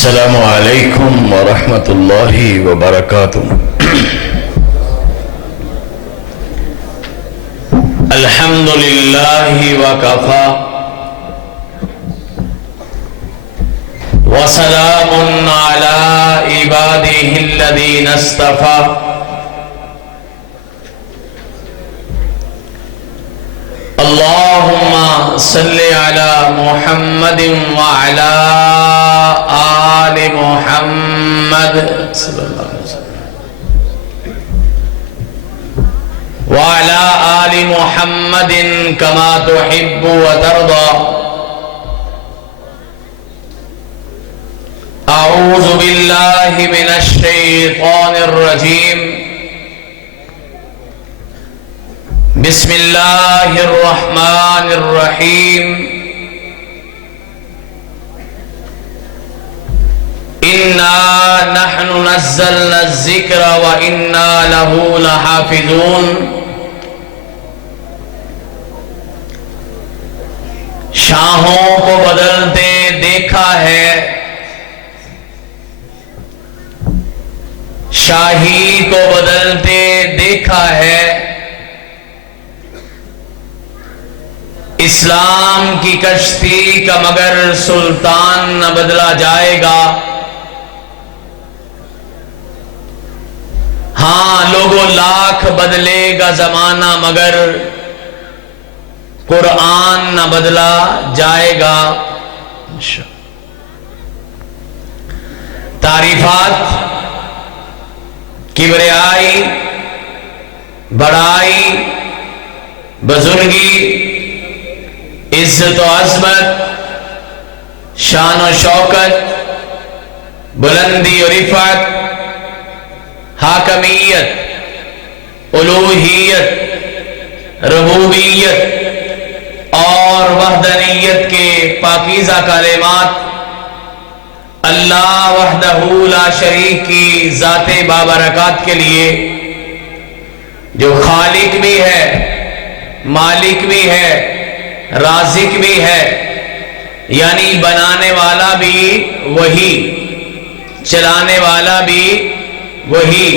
السلام علیکم ورحمۃ اللہ وبرکاتہ۔ الحمد للہ وکفی وسلام علی عبادہ الذین اصطفی۔ اللہم صلی علی محمد وعلی آل محمد صلی اللہ علیہ وسلم وعلی آل محمد کما تحب وترضى۔ اعوذ باللہ من الشیطان الرجیم، بسم اللہ الرحمن الرحیم۔ اِنَّا نَحْنُ نَزَّلْنَا الذِّكْرَ وَإِنَّا لَهُ لَحَافِظُونَ۔ شاہوں کو بدلتے دیکھا ہے، شاہی کو بدلتے دیکھا ہے، اسلام کی کشتی کا مگر سلطان نہ بدلا جائے گا۔ ہاں لوگوں لاکھ بدلے گا زمانہ، مگر قرآن نہ بدلا جائے گا۔ تعریفات، کبریائی، بڑائی، بزرگی، عزت و عظمت، شان و شوکت، بلندی و رفعت، حاکمیت، الوہیت، ربوبیت اور وحدانیت کے پاکیزہ کلمات اللہ وحدہ لا شریک کی ذات بابرکات کے لیے، جو خالق بھی ہے، مالک بھی ہے، رازق بھی ہے، یعنی بنانے والا بھی وہی، چلانے والا بھی وہی،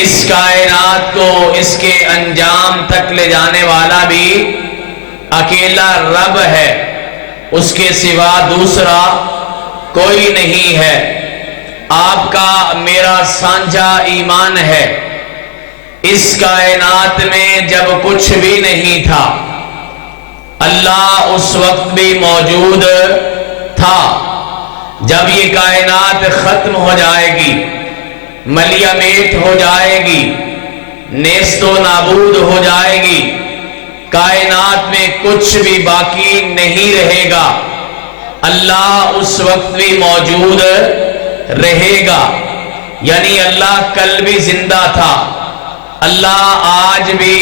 اس کائنات کو اس کے انجام تک لے جانے والا بھی اکیلا رب ہے، اس کے سوا دوسرا کوئی نہیں ہے۔ آپ کا میرا سانجھا ایمان ہے، اس کائنات میں جب کچھ بھی نہیں تھا، اللہ اس وقت بھی موجود تھا۔ جب یہ کائنات ختم ہو جائے گی، ملیہ میٹ ہو جائے گی، نیست و نابود ہو جائے گی، کائنات میں کچھ بھی باقی نہیں رہے گا، اللہ اس وقت بھی موجود رہے گا۔ یعنی اللہ کل بھی زندہ تھا، اللہ آج بھی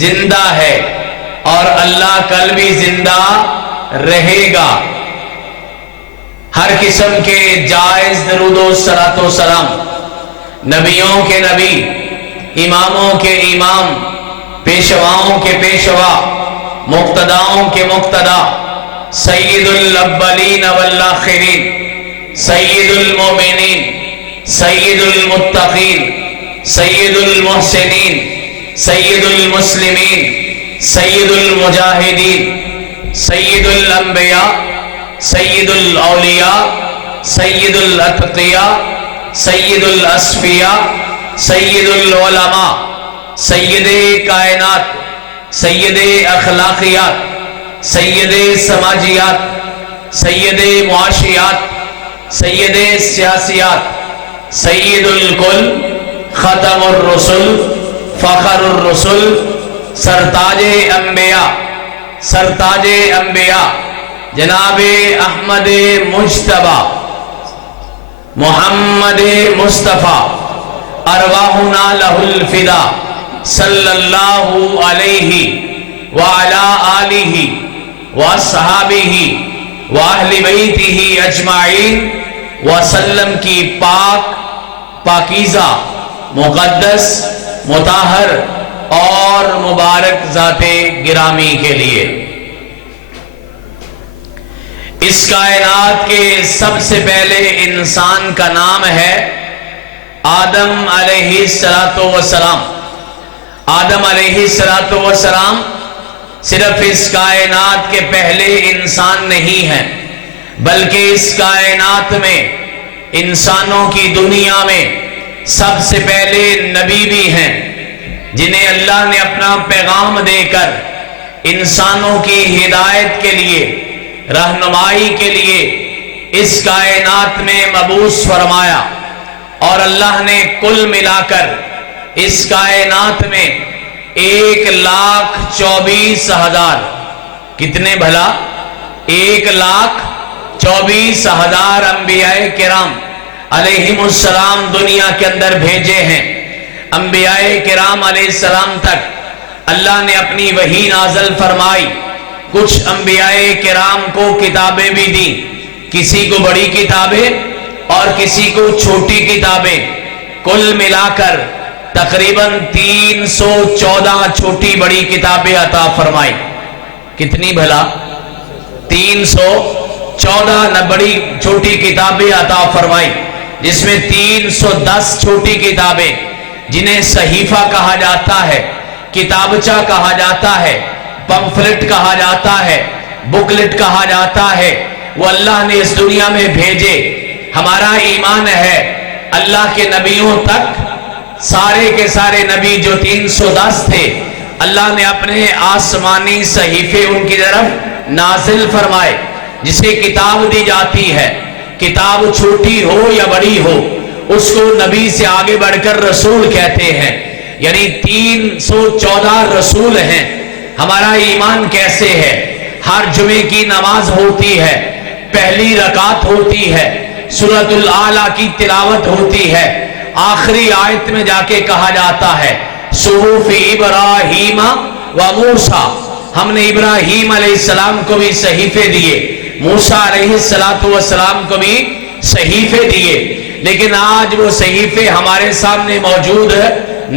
زندہ ہے، اور اللہ کل بھی زندہ رہے گا۔ ہر قسم کے جائز درود و صلاۃ و سلام نبیوں کے نبی، اماموں کے امام، پیشواؤں کے پیشوا، مقتداؤں کے مقتدا، سید الاولین والآخرین، سید المومنین، سید المتقین، سید المحسنین، سید المسلمین، سید المجاہدین، سید الانبیاء، سید الاولیاء، سید الاتقیاء، سید الاسفیاء، سید العلماء، سید کائنات، سید اخلاقیات، سید سماجیات، سید معاشیات، سید سیاسیات، سید الکل، ختم الرسل، فخر الرسل، سرتاج انبیاء، سرتاج انبیاء، جناب احمد مجتبی محمد مصطفیٰ، ارواحنا لہ الفدا، صلی اللہ علیہ وعلی آلہ واصحابہ واہل بیتہ اجمعین وسلم کی پاک، پاکیزہ، مقدس، مطہر اور مبارک ذات گرامی کے لیے۔ اس کائنات کے سب سے پہلے انسان کا نام ہے آدم علیہ السلام۔ آدم علیہ السلام صرف اس کائنات کے پہلے انسان نہیں ہیں، بلکہ اس کائنات میں، انسانوں کی دنیا میں سب سے پہلے نبی بھی ہیں، جنہیں اللہ نے اپنا پیغام دے کر انسانوں کی ہدایت کے لیے، رہنمائی کے لیے اس کائنات میں مبعوث فرمایا۔ اور اللہ نے کل ملا کر اس کائنات میں 1,24,000 کتنے بھلا 1,24,000 انبیاء کرام علیہم السلام دنیا کے اندر بھیجے ہیں۔ انبیاء کرام علیہ السلام تک اللہ نے اپنی وحی نازل فرمائی۔ کچھ انبیاء کرام کو کتابیں بھی دیں، کسی کو بڑی کتابیں اور کسی کو چھوٹی کتابیں، کل ملا کر تقریباً 314 چھوٹی بڑی کتابیں عطا فرمائی۔ کتنی بھلا 314 بڑی چھوٹی کتابیں عطا فرمائی، جس میں 310 چھوٹی کتابیں جنہیں صحیفہ کہا جاتا ہے، کتابچہ کہا جاتا ہے، پمفلٹ کہا جاتا ہے، بکلٹ کہا جاتا ہے، وہ اللہ نے اس دنیا میں بھیجے۔ ہمارا ایمان ہے اللہ کے نبیوں تک، سارے کے سارے نبی جو 310 تھے، اللہ نے اپنے آسمانی صحیفے ان کی طرف نازل فرمائے، جسے کتاب دی جاتی ہے۔ کتاب چھوٹی ہو یا بڑی ہو، اس کو نبی سے آگے بڑھ کر رسول کہتے ہیں، یعنی 314 رسول ہیں۔ ہمارا ایمان کیسے ہے؟ ہر جمعے کی نماز ہوتی ہے، پہلی رکعت ہوتی ہے، سورۃ الاعلیٰ کی تلاوت ہوتی ہے، آخری آیت میں جا کے کہا جاتا ہے صحف ابراہیم و موسیٰ۔ ہم نے ابراہیم علیہ السلام کو بھی صحیفے دیے، موسیٰ علیہ السلام کو بھی صحیفے دیے، لیکن آج وہ صحیفے ہمارے سامنے موجود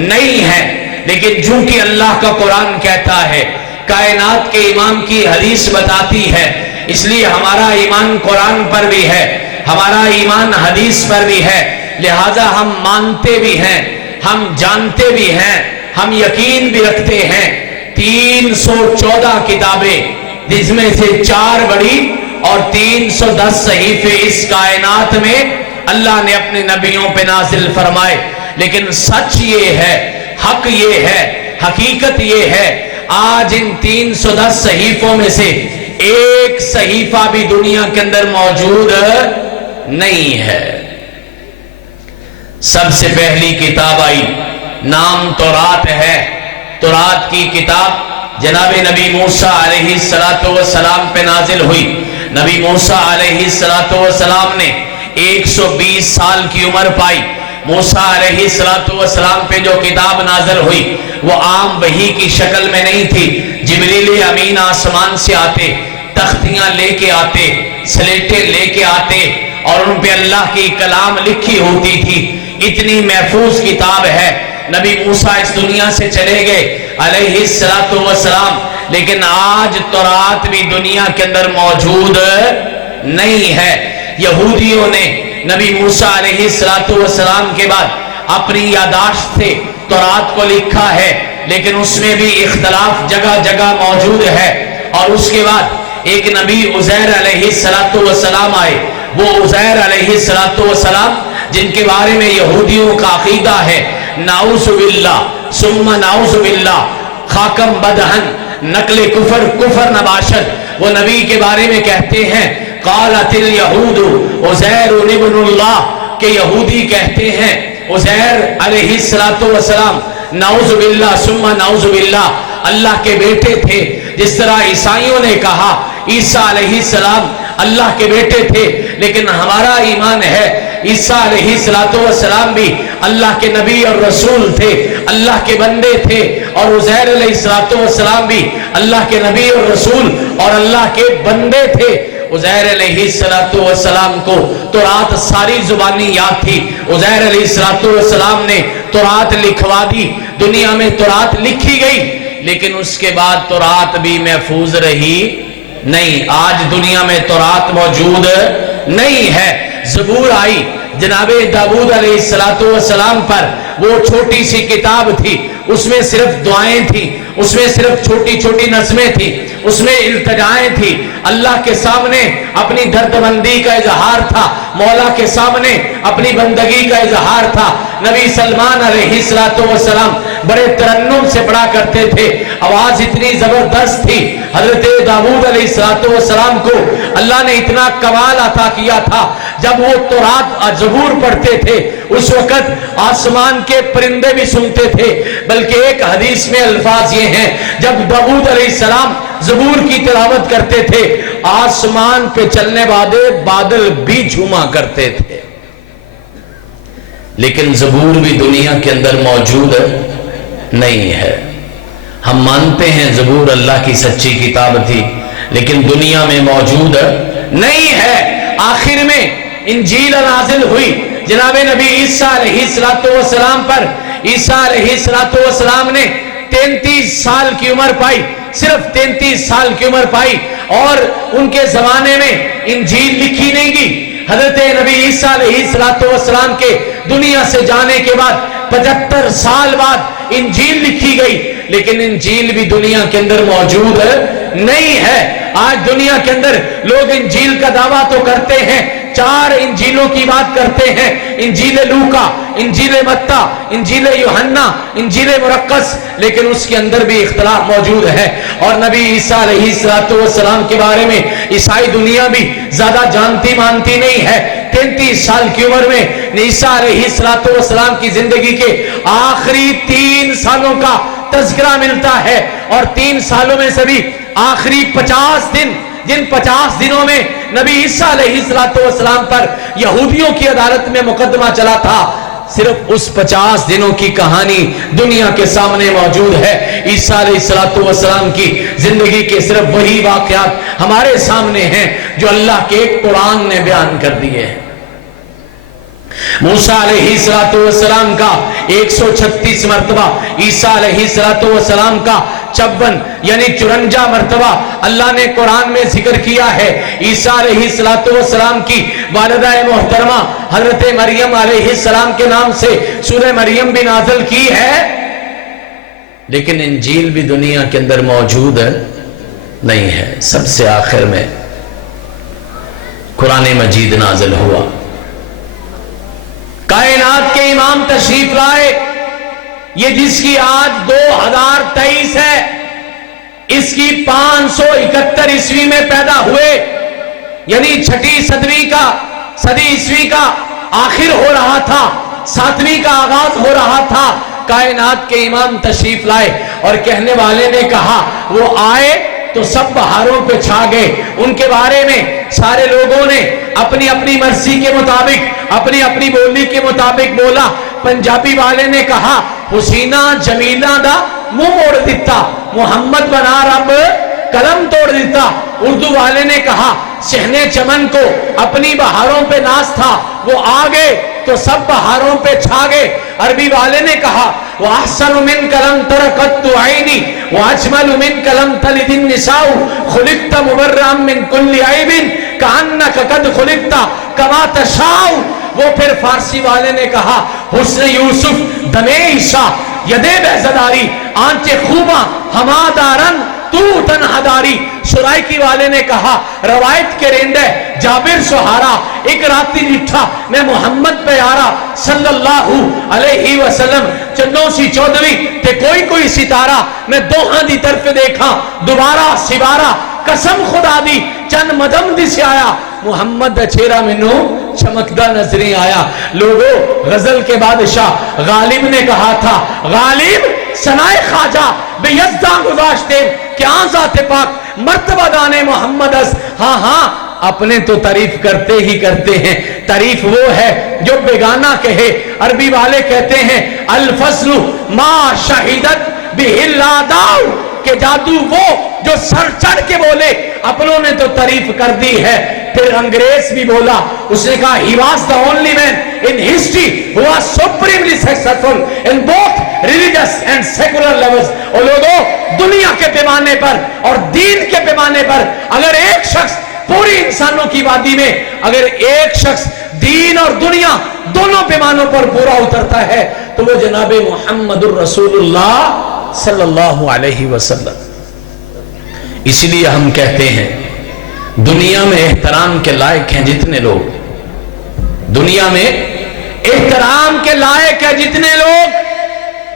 نہیں ہیں۔ لیکن چونکہ اللہ کا قرآن کہتا ہے، کائنات کے امام کی حدیث بتاتی ہے، اس لیے ہمارا ایمان قرآن پر بھی ہے، ہمارا ایمان حدیث پر بھی ہے، لہذا ہم مانتے بھی ہیں، ہم جانتے بھی ہیں، ہم یقین بھی رکھتے ہیں 314 کتابیں، جس میں سے 4 بڑی اور 310 صحیفے اس کائنات میں اللہ نے اپنے نبیوں پہ نازل فرمائے۔ لیکن سچ یہ ہے، حق یہ ہے، حقیقت یہ ہے، آج ان 310 صحیفوں میں سے ایک صحیفہ بھی دنیا کے اندر موجود نہیں ہے۔ سب سے پہلی کتاب آئی، نام تورات ہے۔ تورات کی کتاب جناب نبی موسیٰ علیہ السلام پہ نازل ہوئی۔ نبی موسیٰ علیہ السلام نے 120 سال کی عمر پائی۔ موسیٰ علیہ السلام پہ جو کتاب نازل ہوئی وہ عام وحی کی شکل میں نہیں تھی۔ جبریل امین آسمان سے آتے، تختیاں لے کے آتے، سلیٹیں لے کے آتے، اور ان پہ اللہ کی کلام لکھی ہوتی تھی۔ اتنی محفوظ کتاب ہے۔ نبی موسیٰ اس دنیا سے چلے گئے علیہ السلام، لیکن آج تورات بھی دنیا کے اندر موجود نہیں ہے۔ یہودیوں نے نبی موسیٰ علیہ السلام کے بعد اپنی یادداشت سے تورات کو لکھا ہے، لیکن اس میں بھی اختلاف جگہ جگہ موجود ہے۔ اور اس کے بعد ایک نبی عزیر علیہ السلام آئے۔ وہ عزیر علیہ السلام جن کے بارے میں یہودیوں کا عقیدہ ہے نعوذ باللہ ثم نعوذ باللہ، خاکم بدہن، نقل کفر، کفر نباشد، وہ نبی کے بارے میں کہتے ہیں قالت الیہود عزیر ابن اللہ، کہ یہودی کہتے ہیں عزیر علیہ السلام نعوذ باللہ ثم نعوذ باللہ اللہ کے بیٹے تھے۔ جس طرح عیسائیوں نے کہا عیسیٰ علیہ السلام اللہ کے بیٹے تھے، لیکن ہمارا ایمان ہے عیسیٰ علیہ السلام بھی اللہ کے نبی اور رسول تھے، اللہ کے بندے تھے، اور عزیر علیہ السلام بھی اللہ کے نبی اور رسول اور اللہ کے بندے تھے۔ عزیر علیہ السلام کو تورات ساری زبانی یاد تھی۔ عزیر علیہ السلام نے تورات لکھوا دی، دنیا میں تورات لکھی گئی، لیکن اس کے بعد تورات بھی محفوظ رہی نہیں، آج دنیا میں تورات موجود نہیں ہے۔ زبور آئی جناب داؤد علیہ السلام پر، وہ چھوٹی سی کتاب تھی، اس میں صرف دعائیں تھیں، اس میں صرف چھوٹی چھوٹی نظمیں تھیں، اس میں التجائیں تھی، اللہ کے سامنے اپنی درد مندی کا اظہار تھا، مولا کے سامنے اپنی بندگی کا اظہار تھا۔ نبی سلمان علیہ السلام بڑے ترنم سے پڑھا کرتے تھے، آواز اتنی زبردست تھی۔ حضرت داؤد علیہ السلام کو اللہ نے اتنا کمال عطا کیا تھا، جب وہ تورات زبور پڑھتے تھے اس وقت آسمان کے پرندے بھی سنتے تھے، بلکہ ایک حدیث میں الفاظ یہ ہیں، جب داؤد علیہ السلام زبور کی تلاوت کرتے تھے آسمان پہ چلنے والے بادل بھی جھوما کرتے تھے۔ لیکن زبور بھی دنیا کے اندر موجود نہیں ہے۔ ہم مانتے ہیں زبور اللہ کی سچی کتاب تھی، لیکن دنیا میں موجود نہیں ہے۔ آخر میں انجیل نازل ہوئی جناب نبی عیسیٰ علیہ السلام پر۔ عیسیٰ علیہ السلام نے 33 سال کی عمر پائی، صرف 33 سال کی عمر پائی، اور ان کے زمانے میں انجیل لکھی نہیں گئی۔ حضرت نبی عیسیٰ علیہ السلام کے دنیا سے جانے کے بعد 75 سال بعد انجیل لکھی گئی، لیکن انجیل بھی دنیا کے اندر موجود نہیں ہے۔ آج دنیا کے اندر لوگ انجیل کا دعویٰ تو کرتے ہیں، 4 انجیلوں کی بات کرتے ہیں، انجیل لوکا، انجیل متی، انجیل یوحنا، انجیل مرقس، لیکن اس کے اندر بھی اختلاف موجود ہے۔ اور نبی عیسیٰ علیہ السلام کے بارے میں عیسائی دنیا بھی زیادہ جانتی مانتی نہیں ہے۔ 33 سال کی عمر میں عیسیٰ علیہ السلام کی زندگی کے آخری 3 سالوں کا تذکرہ ملتا ہے، اور 3 سالوں میں سے بھی آخری 50 دن، جن 50 دنوں میں نبی عیسیٰ علیہ السلام پر یہودیوں کی عدالت میں مقدمہ چلا تھا، صرف اس 50 دنوں کی کہانی دنیا کے سامنے موجود ہے۔ عیسیٰ علیہ السلام کی زندگی کے صرف وہی واقعات ہمارے سامنے ہیں جو اللہ کے قرآن نے بیان کر دیے ہیں۔ موسیٰ علیہ السلام کا 136 مرتبہ، عیسیٰ علیہ السلام کا 56 یعنی 54 مرتبہ اللہ نے قرآن میں ذکر کیا ہے۔ عیسیٰ علیہ السلام کی والدہ محترمہ حضرت مریم علیہ السلام کے نام سے سورہ مریم بھی نازل کی ہے، لیکن انجیل بھی دنیا کے اندر موجود نہیں ہے۔ سب سے آخر میں قرآن مجید نازل ہوا، کائنات کے امام تشریف لائے، یہ جس کی آج 2023 ہے، اس کی 571 عیسوی میں پیدا ہوئے، یعنی 6 صدی عیسوی کا آخر ہو رہا تھا، 7ویں کا آغاز ہو رہا تھا۔ کائنات کے امام تشریف لائے اور کہنے والے نے کہا وہ آئے تو سب بہاروں پہ چھا گئے۔ ان کے بارے میں سارے لوگوں نے اپنی اپنی مرضی کے مطابق، اپنی اپنی بولی کے مطابق بولا۔ پنجابی والے نے کہا حسینہ جمیلہ دا منہ موڑ دیتا، محمد بنا رب قلم توڑ دیتا۔ اردو والے نے کہا صحنے چمن کو اپنی بہاروں پہ ناز تھا، وہ آ گئے تو سب بہاروں پہ چھا گئے۔ عربی والے نے کہا وَأَحْسَنُ مِنْكَ لَمْ تَرَ قَطُّ عَيْنِي وَأَجْمَلُ مِنْكَ لَمْ تَلِدِ النِّسَاءُ خُلِقْتَ مُبَرَّأً مِنْ كُلِّ عَيْبٍ كَأَنَّكَ قَدْ خُلِقْتَ كَمَا تَشَاءُ۔ وہ پھر فارسی والے نے کہا حسن یوسف دمے عیسیٰ یدے بیزداری آنچے خوباں ہما دارن تو تنہا داری۔ سرائکی والے نے کہا روایت کے رندے جابر سہارا ایک راتی لٹھا میں محمد پیارا صلی اللہ علیہ وسلم چندوں سی چودویں تے کوئی ستارہ میں دوہاں دی طرف دیکھا دوبارہ سبارہ قسم خدا دی چند مدم دی سے آیا محمد اچھیرا منو چمکدہ نظریں آیا۔ لوگوں غزل کے بادشاہ غالب نے کہا تھا غالب سنائے خواجہ بے یزداں گزاشتے کیا ذات پاک مرتبہ دانے محمد اس۔ ہاں اپنے تو تعریف کرتے ہی کرتے ہیں، تعریف وہ ہے جو بیگانہ کہے۔ عربی والے کہتے ہیں الفضل ما شہیدت بہ الاداء، کہ جادو وہ جو سر چڑھ کے بولے۔ اپنوں نے تو تعریف کر دی ہے۔ پھر انگریز بھی بولا، اس نے کہا he was the only man in history who was supremely successful in both religious and secular lovers. اور لوگوں دنیا کے پیمانے پر اور دین کے پیمانے پر اگر ایک شخص پوری انسانوں کی وادی میں اگر ایک شخص دین اور دنیا دونوں پیمانوں پر پورا اترتا ہے تو وہ جناب محمد الرسول اللہ صلی اللہ علیہ وسلم. اس لیے ہم کہتے ہیں دنیا میں احترام کے لائق ہیں جتنے لوگ, دنیا میں احترام کے لائق ہے جتنے لوگ,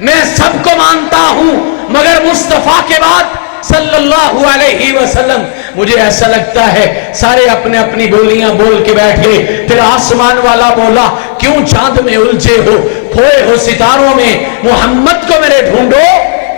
میں سب کو مانتا ہوں, مگر مصطفیٰ کے بعد صلی اللہ علیہ وسلم مجھے ایسا لگتا ہے سارے اپنے اپنی بولیاں بول کے بیٹھ گئے. پھر آسمان والا بولا کیوں چاند میں الجھے ہو, کھوئے ہو ستاروں میں, محمد کو میرے ڈھونڈو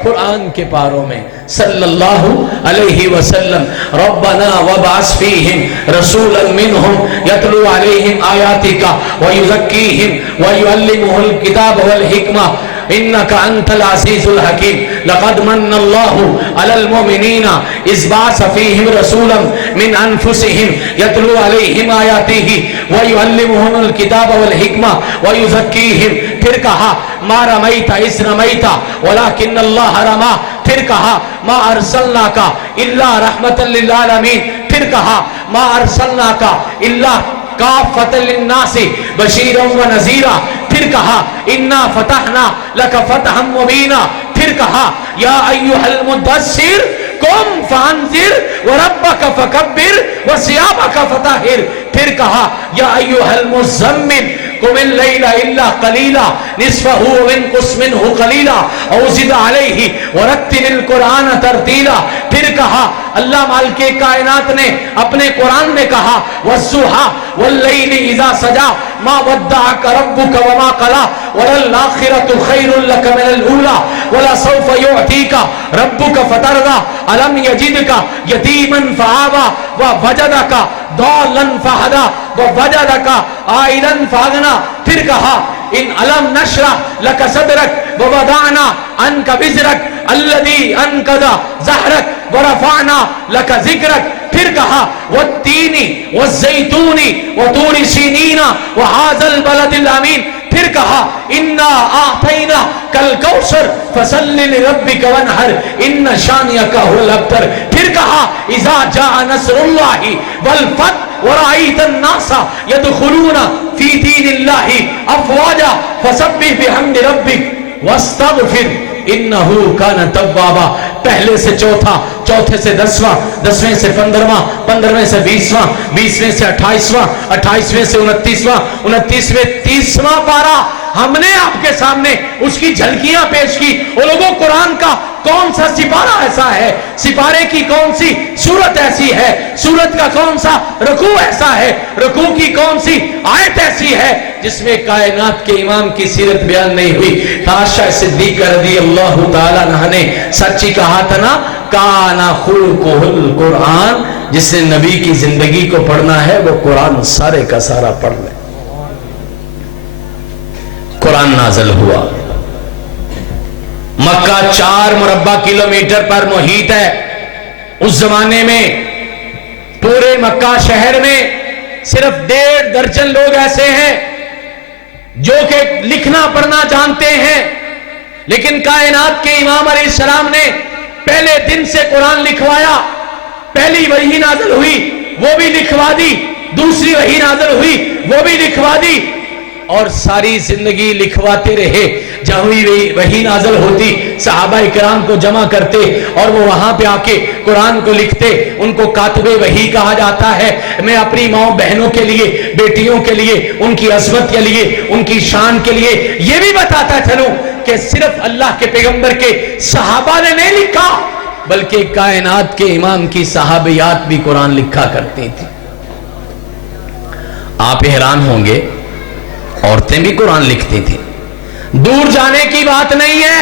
قرآن کے پاروں میں صلی اللہ علیہ وسلم. ربنا وابعث فیہم رسولا منہم یتلو علیہم آیاتک ویزکیہم ویعلمہم الکتاب والحکمہ انك انت العزيز الحكيم. لقد من الله على المؤمنين اذ بعث فيهم رسولا من انفسهم يتلو عليهم آياته ويعلمهم الكتاب والحكمة ويزكيهم. پھر کہا ما رمیت اذ رمیت ولكن الله رمى. پھر کہا ما ارسلناک الا رحمتا للعالمین. پھر کہا ما ارسلناک الا کافۃ للناس بشیرا ونذیرا. پھر کہا انا فتحنا لک فتحا مبینا. پھر کہا یا ایھا المدثر قم فانذر وربک فکبر وثیابک فطہر. پھر کہا یا ایھا المزمل قم اللیل الا قلیلا نصفہ وانقص منہ قلیلا او زد علیہ ورتل القرآن ترتیلا. پھر کہا اللہ مالک کائنات نے اپنے قرآن میں کہا والضحیٰ واللیل اذا سجا ما ودعک ربک وما قلا وللآخرۃ خیر لک من الاولی ولسوف یعطیک ربک فترضی الم یجدک یتیما فآوی ووجدک ضالا فہدی ووجدک عائلا فاغنی. پھر کہا ان علم نشرح لک صدرک ووضعنا عنک وزرک الذی انقض ظہرک ورفعنا لک ذکرک. پھر کہا والتین والزیتون وطور سینین وہذا البلد الامین. پھر کہا انا اعطیناک الکوثر فصل لربک وانحر ان شانئک هو الابتر. پھر کہا اذا جاء نصر اللہ والفتح ورأيت الناس يدخلون في دين الله أفواجا فسبح بحمد ربك واستغفر إنه كان توابا. پہلے سے چوتھا, چوتھے سے 10واں, 10ویں سے 15واں, 15ویں سے 20واں, 20ویں سے 28واں, 28ویں سے 29واں, 29ویں 30واں پارا ہم نے آپ کے سامنے اس کی جھلکیاں پیش کی. اور لوگوں قرآن کا کون سا سپارہ ایسا ہے, سپارے کی کون سی سورت ایسی ہے, سورت کا کون سا رکوع ایسا ہے, رکوع کی کون سی آیت ایسی ہے جس میں کائنات کے امام کی سیرت بیان نہیں ہوئی. عائشہ صدیقہ رضی اللہ تعالیٰ عنہا نے سچی کہا تھا نا کانا خلقہ القرآن, جس نے نبی کی زندگی کو پڑھنا ہے وہ قرآن سارے کا سارا پڑھ لے. قرآن نازل ہوا, مکہ 4 مربع کلومیٹر پر محیط ہے. اس زمانے میں پورے مکہ شہر میں صرف 1.5 درجن لوگ ایسے ہیں جو کہ لکھنا پڑھنا جانتے ہیں, لیکن کائنات کے امام علیہ السلام نے پہلے دن سے قرآن لکھوایا. پہلی وحی نازل ہوئی وہ بھی لکھوا دی, دوسری وحی نازل ہوئی وہ بھی لکھوا دی, اور ساری زندگی لکھواتے رہے. جہاں وحی نازل ہوتی صحابہ اکرام کو جمع کرتے اور وہ وہاں پہ آ کے قرآن کو لکھتے. ان کو کاتب وحی کہا جاتا ہے. میں اپنی ماں بہنوں کے لیے, بیٹیوں کے لیے, ان کی عظمت کے لیے, ان کی شان کے لیے یہ بھی بتاتا چلوں کہ صرف اللہ کے پیغمبر کے صحابہ نے نہیں لکھا بلکہ کائنات کے امام کی صحابیات بھی قرآن لکھا کرتی تھی. آپ حیران ہوں گے عورتیں بھی قرآن لکھتی تھیں. دور جانے کی بات نہیں ہے,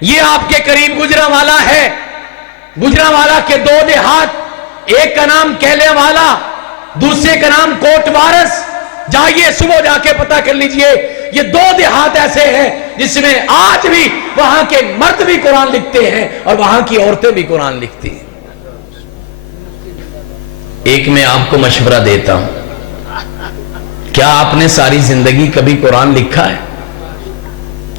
یہ آپ کے قریب گجرانوالا ہے. گجرانوالا کے 2 دیہات, ایک کا نام کیلے والا, دوسرے کا نام کوٹ وارس. جائیے صبح جا کے پتہ کر لیجئے. یہ 2 دیہات ایسے ہیں جس میں آج بھی وہاں کے مرد بھی قرآن لکھتے ہیں اور وہاں کی عورتیں بھی قرآن لکھتی ہیں. ایک میں آپ کو مشورہ دیتا ہوں, کیا آپ نے ساری زندگی کبھی قرآن لکھا ہے؟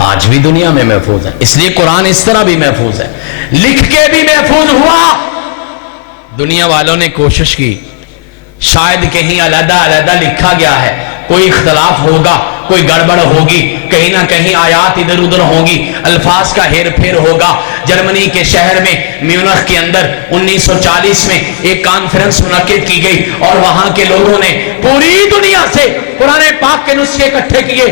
آج بھی دنیا میں محفوظ ہے. اس لیے قرآن اس طرح بھی محفوظ ہے, لکھ کے بھی محفوظ ہوا. دنیا والوں نے کوشش کی, شاید کہیں علیحدہ علیحدہ لکھا گیا ہے, کوئی اختلاف ہوگا, کوئی گڑبڑ ہوگی, کہیں نہ کہیں آیات ادھر ادھر ہوگی, الفاظ کا ہیر پھیر ہوگا. جرمنی کے شہر میں میونخ کے اندر 1940 میں ایک کانفرنس منعقد کی گئی اور وہاں کے لوگوں نے پوری دنیا سے قرآن پاک کے نسخے اکٹھے کیے.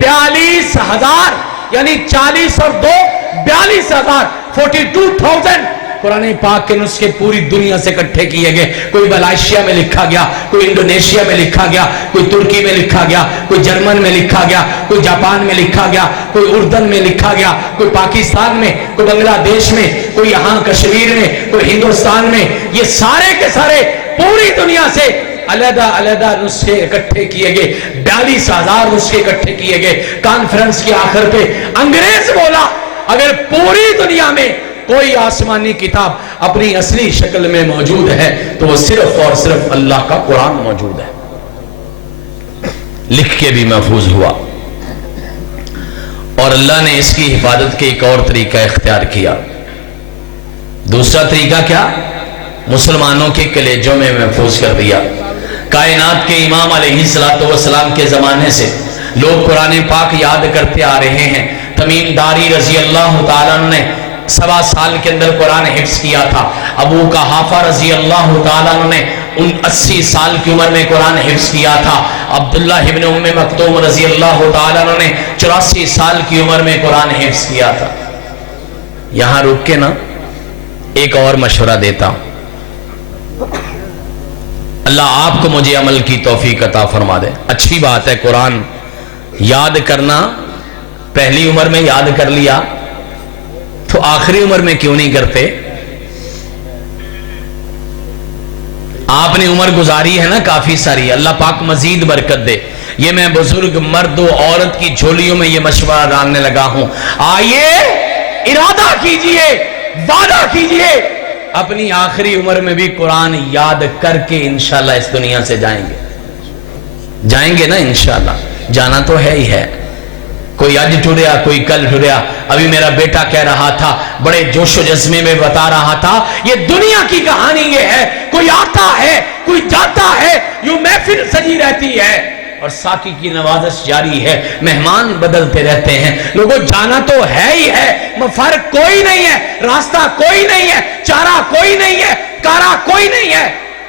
42,000 یعنی 40 اور 2 42,000 42,000 قرآن پاک کے نسخے پوری دنیا سے اکٹھے کیے گئے. کوئی ملائیشیا میں لکھا گیا, کوئی انڈونیشیا میں لکھا گیا, کوئی ترکی میں لکھا گیا, کوئی جرمن میں لکھا گیا, کوئی جاپان میں لکھا گیا, کوئی اردن میں لکھا گیا, کوئی پاکستان میں, کوئی بنگلہ دیش میں, کوئی یہاں کشمیر میں, کوئی ہندوستان میں. یہ سارے کے سارے پوری دنیا سے علیحدہ علیحدہ نسخے اکٹھے کیے گئے. 42,000 نسخے اکٹھے کیے گئے. کانفرنس کے آخر پہ انگریز بولا, اگر پوری دنیا میں کوئی آسمانی کتاب اپنی اصلی شکل میں موجود ہے تو وہ صرف اور صرف اللہ کا قرآن موجود ہے. لکھ کے بھی محفوظ ہوا. اور اللہ نے اس کی حفاظت کے ایک اور طریقہ اختیار کیا. دوسرا طریقہ کیا؟ مسلمانوں کے کلیجوں میں محفوظ کر دیا. کائنات کے امام علیہ السلام کے زمانے سے لوگ قرآن پاک یاد کرتے آ رہے ہیں. تمیم داری رضی اللہ تعالیٰ نے 7 سال کے اندر قرآن حفظ کیا تھا. ابو قحافہ رضی اللہ تعالیٰ نے 80 سال کی عمر میں قرآن حفظ کیا تھا. عبداللہ ابن ام مکتوم رضی اللہ تعالیٰ نے 84 سال کی عمر میں قرآن حفظ کیا تھا. یہاں رک کے نا ایک اور مشورہ دیتا ہوں. اللہ آپ کو مجھے عمل کی توفیق عطا فرما دے. اچھی بات ہے قرآن یاد کرنا, پہلی عمر میں یاد کر لیا تو آخری عمر میں کیوں نہیں کرتے؟ آپ نے عمر گزاری ہے نا کافی ساری, اللہ پاک مزید برکت دے. یہ میں بزرگ مرد و عورت کی جھولیوں میں یہ مشورہ ڈالنے لگا ہوں. آئیے ارادہ کیجئے, وعدہ کیجئے, اپنی آخری عمر میں بھی قرآن یاد کر کے انشاءاللہ اس دنیا سے جائیں گے. جائیں گے نا انشاءاللہ, جانا تو ہے ہی ہے. کوئی آج ٹریا, کوئی کل ٹریا. ابھی میرا بیٹا کہہ رہا تھا, بڑے جوش و جذبے میں بتا رہا تھا, یہ دنیا کی کہانی یہ ہے, کوئی آتا ہے کوئی جاتا ہے, یوں محفل سجی رہتی ہے اور ساقی کی نوازش جاری ہے, مہمان بدلتے رہتے ہیں. لوگوں جانا تو ہے ہی ہے, فرق کوئی نہیں ہے, راستہ کوئی نہیں ہے, چارہ کوئی نہیں ہے, کارا کوئی نہیں ہے,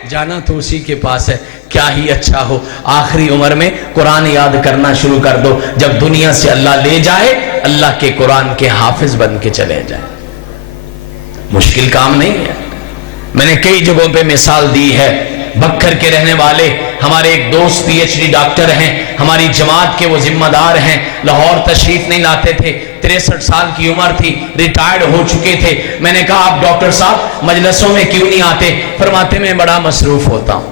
جانا تو اسی کے پاس ہے. کیا ہی اچھا ہو آخری عمر میں قرآن یاد کرنا شروع کر دو. جب دنیا سے اللہ لے جائے, اللہ کے قرآن کے حافظ بن کے چلے جائیں. مشکل کام نہیں ہے. میں نے کئی جگہوں پہ مثال دی ہے. بکر کے رہنے والے ہمارے ایک دوست پی ایچ ڈی ڈاکٹر ہیں, ہماری جماعت کے وہ ذمہ دار ہیں, لاہور تشریف نہیں لاتے تھے. 63 سال کی عمر تھی, ریٹائرڈ ہو چکے تھے. میں نے کہا آپ ڈاکٹر صاحب مجلسوں میں کیوں نہیں آتے؟ فرماتے میں بڑا مصروف ہوتا ہوں.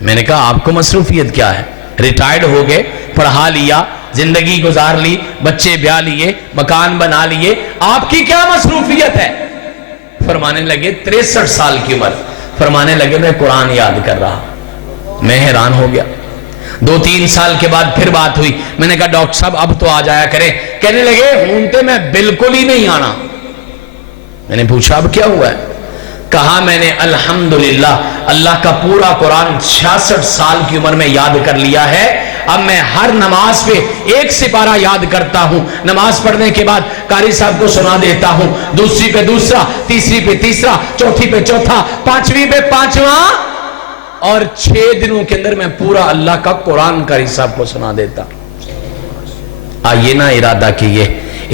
میں نے کہا آپ کو مصروفیت کیا ہے؟ ریٹائرڈ ہو گئے, پڑھا لیا, زندگی گزار لی, بچے بیاہ لیے, مکان بنا لیے, آپ کی کیا مصروفیت ہے؟ فرمانے لگے 63 سال کی عمر, فرمانے لگے میں قرآن یاد کر رہا. میں حیران ہو گیا. 2-3 سال کے بعد پھر بات ہوئی. میں نے کہا ڈاکٹر صاحب اب تو آ جایا کریں. کہنے لگے ہونتے میں بالکل ہی نہیں آنا. میں نے پوچھا اب کیا ہوا ہے؟ کہا میں نے الحمدللہ اللہ کا پورا قرآن 66 سال کی عمر میں یاد کر لیا ہے. اب میں ہر نماز پہ ایک سپارہ یاد کرتا ہوں. نماز پڑھنے کے بعد قاری صاحب کو سنا دیتا ہوں, دوسری پہ دوسرا, تیسری پہ تیسرا, چوتھی پہ چوتھا, پانچویں پہ پانچواں, اور 6 دنوں کے اندر میں پورا اللہ کا قرآن قاری صاحب کو سنا دیتا. آئیے نا ارادہ کیجئے.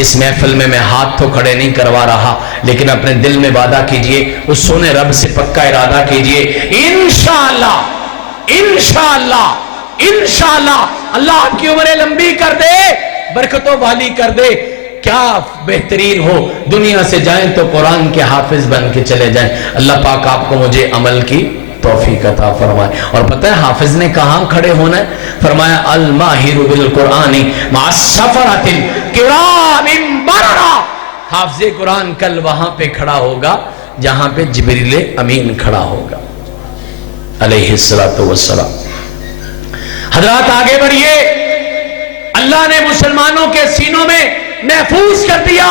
اس محفل میں ہاتھ تو کھڑے نہیں کروا رہا, لیکن اپنے دل میں وعدہ کیجئے, اس سونے رب سے پکا ارادہ کیجئے, انشاءاللہ انشاءاللہ انشاءاللہ اللہ آپ کی عمریں لمبی کر دے, برکتوں والی کر دے. کیا بہترین ہو دنیا سے جائیں تو قرآن کے حافظ بن کے چلے جائیں. اللہ پاک آپ کو مجھے عمل کی توفیق عطا فرمائے. اور پتہ ہے حافظ نے کہاں کھڑے ہونا ہے؟ فرمایا الماہر بالقرآن مع السفرۃ الکرام بررہ. حافظ قرآن کل وہاں پہ کھڑا ہوگا جہاں پہ جبریل امین کھڑا ہوگا علیہ السلام. حضرات آگے بڑھیے. اللہ نے مسلمانوں کے سینوں میں محفوظ کر دیا.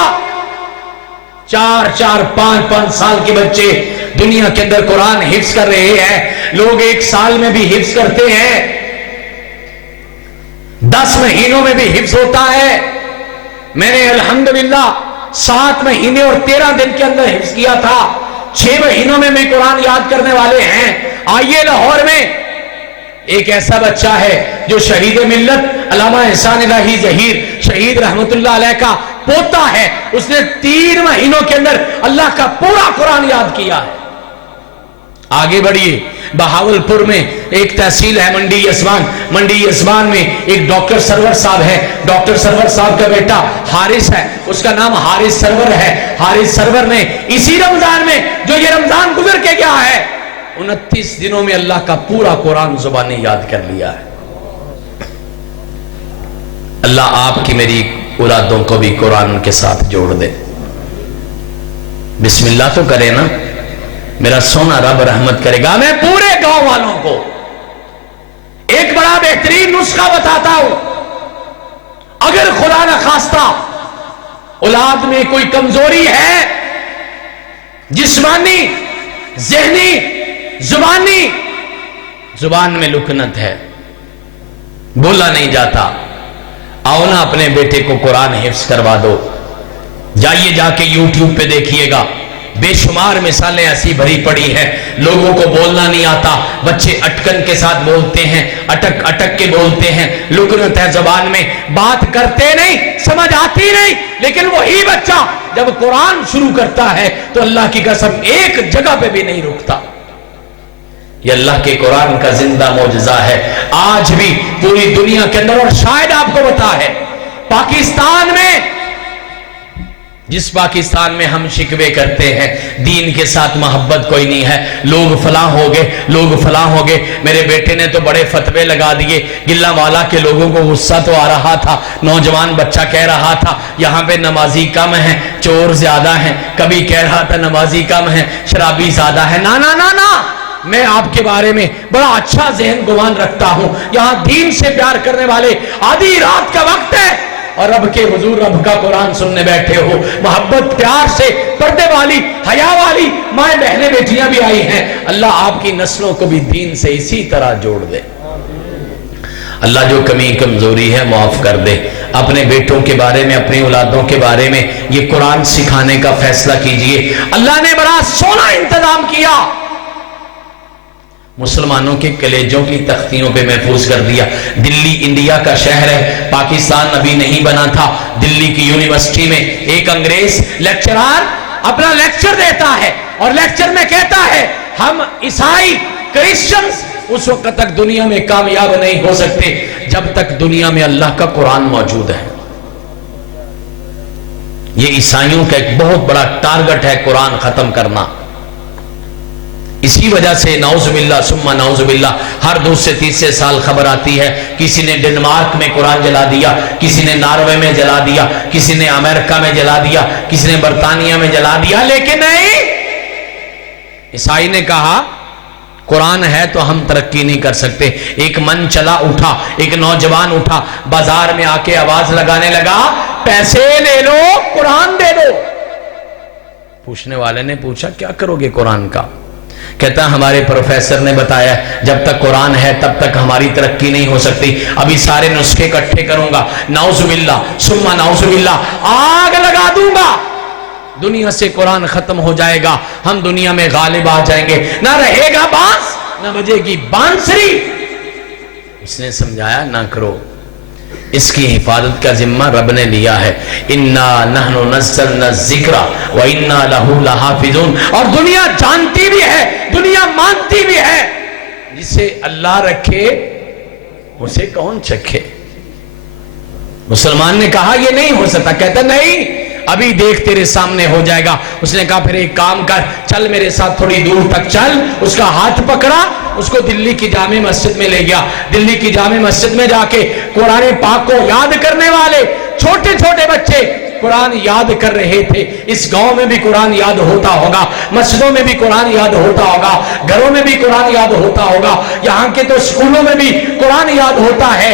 4-4 5-5 سال کے بچے دنیا کے اندر قرآن حفظ کر رہے ہیں. لوگ 1 سال میں بھی حفظ کرتے ہیں, 10 مہینوں میں بھی حفظ ہوتا ہے. میں نے الحمدللہ 7 مہینے اور 13 دن کے اندر حفظ کیا تھا. 6 مہینوں میں بھی قرآن یاد کرنے والے ہیں. آئیے لاہور میں ایک ایسا بچہ ہے جو شہید ملت علامہ احسان الہی ظہیر شہید رحمت اللہ علیہ کا پوتا ہے. اس نے 3 مہینوں کے اندر اللہ کا پورا قرآن یاد کیا ہے. آگے بڑھیے, بہاولپور میں ایک تحصیل ہے منڈی یزبان. منڈی یزبان میں ایک ڈاکٹر سرور صاحب ہے. ڈاکٹر سرور صاحب کا بیٹا حارث ہے, اس کا نام حارث سرور ہے. حارث سرور نے اسی رمضان میں جو یہ رمضان گزر کے گیا ہے 29 دنوں میں اللہ کا پورا قرآن زبانی یاد کر لیا ہے. اللہ آپ کی میری اولادوں کو بھی قرآن کے ساتھ جوڑ دے. بسم اللہ تو کرے نا, میرا سونا رب رحمت کرے گا. میں پورے گاؤں والوں کو ایک بڑا بہترین نسخہ بتاتا ہوں. اگر خدا نہ خواستہ اولاد میں کوئی کمزوری ہے, جسمانی, ذہنی, زبانی, زبان میں لکنت ہے, بولا نہیں جاتا, آؤ نا اپنے بیٹے کو قرآن حفظ کروا دو. جائیے جا کے یوٹیوب پہ دیکھیے گا, بے شمار مثالیں ایسی بھری پڑی ہیں. لوگوں کو بولنا نہیں آتا, بچے اٹکن کے ساتھ بولتے ہیں, اٹک اٹک کے بولتے ہیں, لکنت ہے زبان میں, بات کرتے نہیں, سمجھ آتی نہیں. لیکن وہی بچہ جب قرآن شروع کرتا ہے تو اللہ کی قسم ایک جگہ پہ بھی نہیں رکتا. یہ اللہ کے قرآن کا زندہ معجزہ ہے. آج بھی پوری دنیا کے اندر, اور شاید آپ کو پتا ہے پاکستان میں, جس پاکستان میں ہم شکوے کرتے ہیں دین کے ساتھ محبت کوئی نہیں ہے, لوگ فلاں ہو گئے, لوگ فلاں ہو گئے. میرے بیٹے نے تو بڑے فتوے لگا دیے. گلہ والا کے لوگوں کو غصہ تو آ رہا تھا. نوجوان بچہ کہہ رہا تھا یہاں پہ نمازی کم ہیں, چور زیادہ ہیں. کبھی کہہ رہا تھا نمازی کم ہیں, شرابی زیادہ ہے. نا نا نا نا, میں آپ کے بارے میں بڑا اچھا ذہن گمان رکھتا ہوں. یہاں دین سے پیار کرنے والے, آدھی رات کا وقت ہے اور رب کے حضور رب کا قرآن سننے بیٹھے ہو, محبت پیار سے, پردے والی, حیا والی مائیں بہنیں بیٹیاں بھی آئی ہیں. اللہ آپ کی نسلوں کو بھی دین سے اسی طرح جوڑ دے. اللہ جو کمی کمزوری ہے معاف کر دے. اپنے بیٹوں کے بارے میں, اپنی اولادوں کے بارے میں یہ قرآن سکھانے کا فیصلہ کیجئے. اللہ نے بڑا سونا انتظام کیا, مسلمانوں کے کلیجوں کی تختیوں پہ محفوظ کر دیا. دلی انڈیا کا شہر ہے, پاکستان ابھی نہیں بنا تھا. دلی کی یونیورسٹی میں ایک انگریز لیکچرار اپنا لیکچر دیتا ہے اور لیکچر میں کہتا ہے ہم عیسائی کرسچنز اس وقت تک دنیا میں کامیاب نہیں ہو سکتے جب تک دنیا میں اللہ کا قرآن موجود ہے. یہ عیسائیوں کا ایک بہت بڑا ٹارگٹ ہے قرآن ختم کرنا. اسی وجہ سے نعوذ باللہ ثم نعوذ باللہ ہر 2 سے 3 سال خبر آتی ہے کسی نے ڈنمارک میں قرآن جلا دیا, کسی نے ناروے میں جلا دیا, کسی نے امریکہ میں جلا دیا, کسی نے برطانیہ میں جلا دیا. لیکن نہیں, عیسائی نے کہا قرآن ہے تو ہم ترقی نہیں کر سکتے. ایک من چلا اٹھا, ایک نوجوان اٹھا, بازار میں آ کے آواز لگانے لگا پیسے لے لو قرآن دے دو. پوچھنے والے نے پوچھا کیا کرو گے قرآن کا؟ کہتا ہمارے پروفیسر نے بتایا جب تک قرآن ہے تب تک ہماری ترقی نہیں ہو سکتی. ابھی سارے نسخے اکٹھے کروں گا, نعوذ باللہ ثم نعوذ باللہ آگ لگا دوں گا, دنیا سے قرآن ختم ہو جائے گا, ہم دنیا میں غالب آ جائیں گے, نہ رہے گا بانس نہ بجے گی بانسری. اس نے سمجھایا نہ کرو, اس کی حفاظت کا ذمہ رب نے لیا ہے. اِنَّا نَحْنُ نَزَّلْنَا الذِّكْرَ وَإِنَّا لَهُ لَحَافِظُونَ. اور دنیا جانتی بھی ہے, دنیا مانتی بھی ہے, جسے اللہ رکھے اسے کون چکھے. مسلمان نے کہا یہ نہیں ہو سکتا. کہتا نہیں ابھی دیکھ تیرے سامنے ہو جائے گا. اس نے کہا پھر ایک کام کر, چل میرے ساتھ تھوڑی دور تک چل. اس کا ہاتھ پکڑا, اس کو دلی کی جامع مسجد میں لے گیا. دلی کی جامع مسجد میں جا کے قرآن پاک کو یاد کرنے والے چھوٹے چھوٹے بچے قرآن یاد کر رہے تھے. اس گاؤں میں بھی قرآن یاد ہوتا ہوگا, مسجدوں میں بھی قرآن یاد ہوتا ہوگا, گھروں میں بھی قرآن یاد ہوتا ہوگا, یہاں کے تو اسکولوں میں بھی قرآن یاد ہوتا ہے.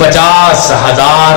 50,000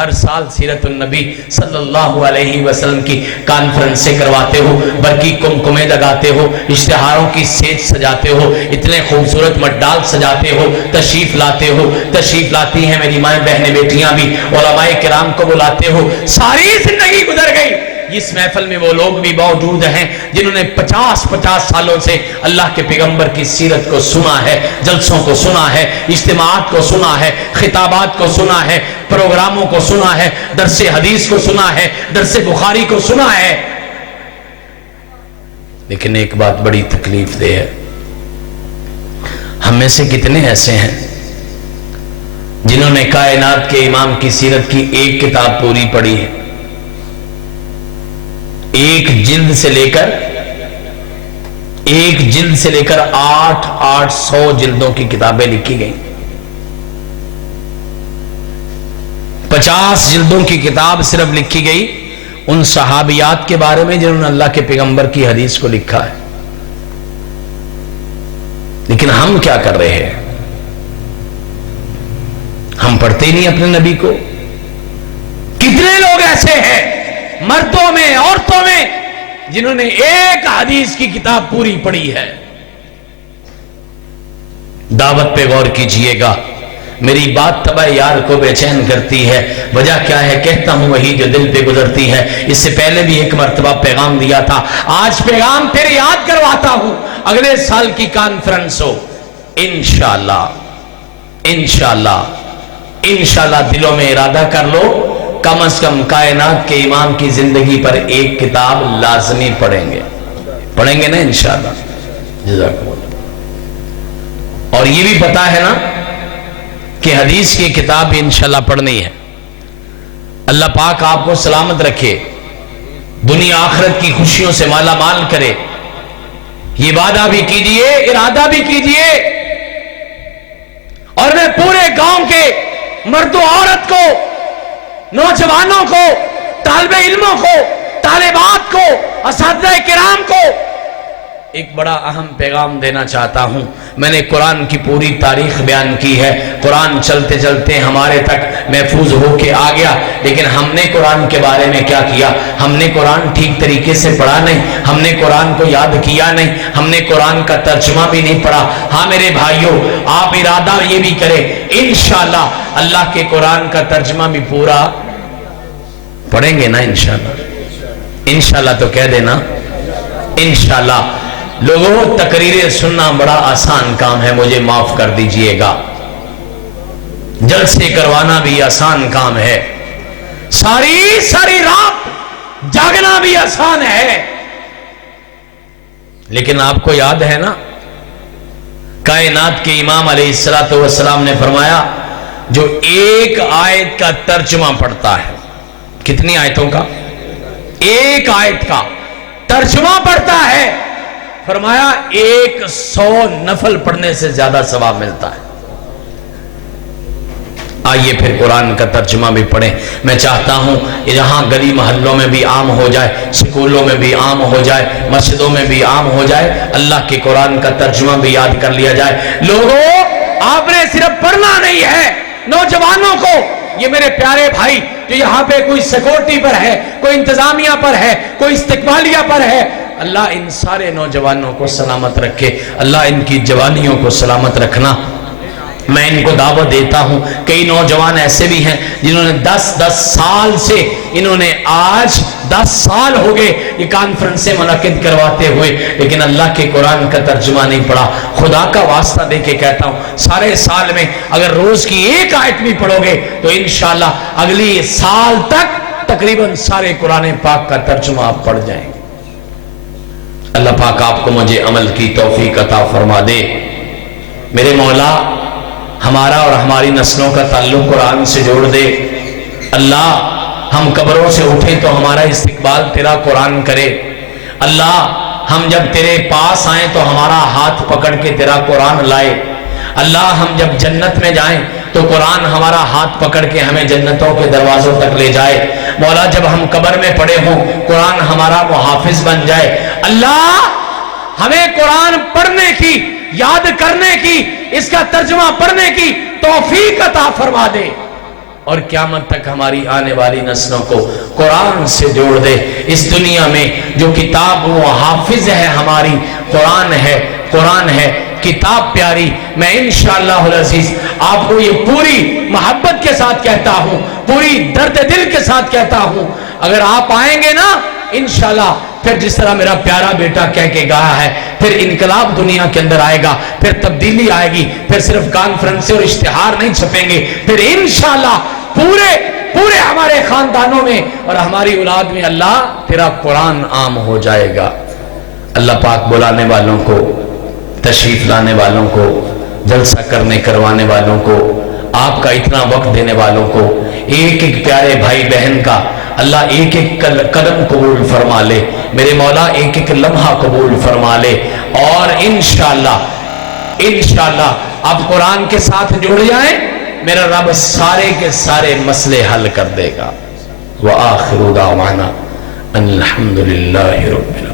ہر سال سیرت النبی صلی اللہ علیہ وسلم کی کانفرنسیں کرواتے ہو، برقی کمکمیں لگاتے ہو، اشتہاروں کی سیج سجاتے ہو، اتنے خوبصورت مڈال سجاتے ہو، تشریف لاتے ہو، تشریف لاتی ہیں میری مائیں بہنیں بیٹیاں بھی، علماء کرام کو بلاتے ہو. ساری زندگی گزر گئی. اس محفل میں وہ لوگ بھی موجود ہیں جنہوں نے 50 سالوں سے اللہ کے پیغمبر کی سیرت کو سنا ہے، جلسوں کو سنا ہے، اجتماعات کو سنا ہے، خطابات کو سنا ہے، پروگراموں کو سنا ہے، درس حدیث کو سنا ہے، درس بخاری کو سنا ہے. لیکن ایک بات بڑی تکلیف دہ ہے، ہم میں سے کتنے ایسے ہیں جنہوں نے کائنات کے امام کی سیرت کی ایک کتاب پوری پڑھی ہے؟ ایک جلد سے لے کر 800 جلدوں کی کتابیں لکھی گئیں. 50 جلدوں کی کتاب صرف لکھی گئی ان صحابیات کے بارے میں جنہوں نے اللہ کے پیغمبر کی حدیث کو لکھا ہے. لیکن ہم کیا کر رہے ہیں؟ ہم پڑھتے ہی نہیں اپنے نبی کو. کتنے لوگ ایسے ہیں مردوں میں عورتوں میں جنہوں نے ایک حدیث کی کتاب پوری پڑھی ہے؟ دعوت پہ غور کیجئے گا. میری بات طبع یار کو بے چین کرتی ہے. وجہ کیا ہے؟ کہتا ہوں وہی جو دل پہ گزرتی ہے. اس سے پہلے بھی ایک مرتبہ پیغام دیا تھا، آج پیغام پھر یاد کرواتا ہوں. اگلے سال کی کانفرنس ہو، انشاءاللہ دلوں میں ارادہ کر لو، کم از کم کائنات کے امام کی زندگی پر ایک کتاب لازمی پڑھیں گے نا انشاءاللہ. جزاک اللہ. اور یہ بھی پتا ہے نا کہ حدیث کی کتاب بھی انشاءاللہ پڑھنی ہے. اللہ پاک آپ کو سلامت رکھے، دنیا آخرت کی خوشیوں سے مالا مال کرے. یہ وعدہ بھی کیجئے، ارادہ بھی کیجئے. اور میں پورے گاؤں کے مرد و عورت کو، نوجوانوں کو، طالب علموں کو، طالبات کو، اساتذہ کرام کو ایک بڑا اہم پیغام دینا چاہتا ہوں. میں نے قرآن کی پوری تاریخ بیان کی ہے. قرآن چلتے چلتے ہمارے تک محفوظ ہو کے آ گیا، لیکن ہم نے قرآن کے بارے میں کیا کیا؟ ہم نے قرآن ٹھیک طریقے سے پڑھا نہیں، ہم نے قرآن کو یاد کیا نہیں، ہم نے قرآن کا ترجمہ بھی نہیں پڑھا. ہاں میرے بھائیوں، آپ ارادہ یہ بھی کریں، انشاءاللہ اللہ کے قرآن کا ترجمہ بھی پورا پڑھیں گے نا انشاءاللہ. تو کہہ دینا انشاءاللہ. لوگوں، تقریریں سننا بڑا آسان کام ہے، مجھے معاف کر دیجئے گا. جلسے کروانا بھی آسان کام ہے، ساری رات جاگنا بھی آسان ہے. لیکن آپ کو یاد ہے نا، کائنات کے امام علیہ السلام نے فرمایا جو ایک آیت کا ترجمہ پڑھتا ہے، کتنی آیتوں کا؟ ایک آیت کا ترجمہ پڑھتا ہے، فرمایا 100 نفل پڑھنے سے زیادہ ثواب ملتا ہے. آئیے پھر قرآن کا ترجمہ بھی پڑھیں. میں چاہتا ہوں یہاں گلی محلوں میں بھی عام ہو جائے، سکولوں میں بھی عام ہو جائے، مسجدوں میں بھی عام ہو جائے، اللہ کے قرآن کا ترجمہ بھی یاد کر لیا جائے. لوگوں، آپ نے صرف پڑھنا نہیں ہے. نوجوانوں کو، یہ میرے پیارے بھائی جو یہاں پہ کوئی سیکورٹی پر ہے، کوئی انتظامیہ پر ہے، کوئی استقبالیہ پر ہے، اللہ ان سارے نوجوانوں کو سلامت رکھے. اللہ ان کی جوانیوں کو سلامت رکھنا. میں ان کو دعوت دیتا ہوں. کئی نوجوان ایسے بھی ہیں جنہوں نے 10 سال سے، انہوں نے آج 10 سال ہو گئے یہ کانفرنسیں منعقد کرواتے ہوئے، لیکن اللہ کے قرآن کا ترجمہ نہیں پڑھا. خدا کا واسطہ دے کے کہتا ہوں، سارے سال میں اگر روز کی ایک آیت بھی پڑھو گے تو انشاءاللہ اگلی سال تک تقریباً سارے قرآن پاک کا ترجمہ آپ پڑھ جائیں گے. اللہ پاک آپ کو مجھے عمل کی توفیق عطا فرما دے. میرے مولا، ہمارا اور ہماری نسلوں کا تعلق قرآن سے جوڑ دے. اللہ، ہم قبروں سے اٹھیں تو ہمارا استقبال تیرا قرآن کرے. اللہ، ہم جب تیرے پاس آئیں تو ہمارا ہاتھ پکڑ کے تیرا قرآن لائے. اللہ، ہم جب جنت میں جائیں تو قرآن ہمارا ہاتھ پکڑ کے ہمیں جنتوں کے دروازوں تک لے جائے. مولا، جب ہم قبر میں پڑے ہوں قرآن ہمارا محافظ بن جائے. اللہ، ہمیں قرآن پڑھنے کی، یاد کرنے کی، اس کا ترجمہ پڑھنے کی توفیق عطا فرما دے. اور قیامت تک ہماری آنے والی نسلوں کو قرآن سے جوڑ دے۔ اس دنیا میں جو کتاب وہ حافظ ہے ہماری قرآن ہے، کتاب پیاری۔ میں انشاءاللہ العزیز آپ کو یہ پوری محبت کے ساتھ کہتا ہوں، پوری درد دل کے ساتھ کہتا ہوں، اگر آپ آئیں گے نا انشاءاللہ، پھر جس طرح میرا پیارا بیٹا کہہ کے گیا ہے، پھر انقلاب دنیا کے اندر آئے گا، پھر تبدیلی آئے گی، پھر صرف کانفرنسیں اور اشتہار نہیں چھپیں گے، پھر انشاءاللہ پورے ہمارے خاندانوں میں اور ہماری اولاد میں اللہ تیرا قرآن عام ہو جائے گا۔ اللہ پاک بلانے والوں کو، تشریف لانے والوں کو، جلسہ کروانے والوں کو، آپ کا اتنا وقت دینے والوں کو، ایک ایک پیارے بھائی بہن کا اللہ ایک ایک قدم قبول فرما لے، میرے مولا ایک ایک لمحہ قبول فرما لے، اور انشاءاللہ آپ قرآن کے ساتھ جڑ جائیں، میرا رب سارے کے سارے مسئلے حل کر دے گا۔ وآخر دعوانا ان الحمدللہ رب العالمین۔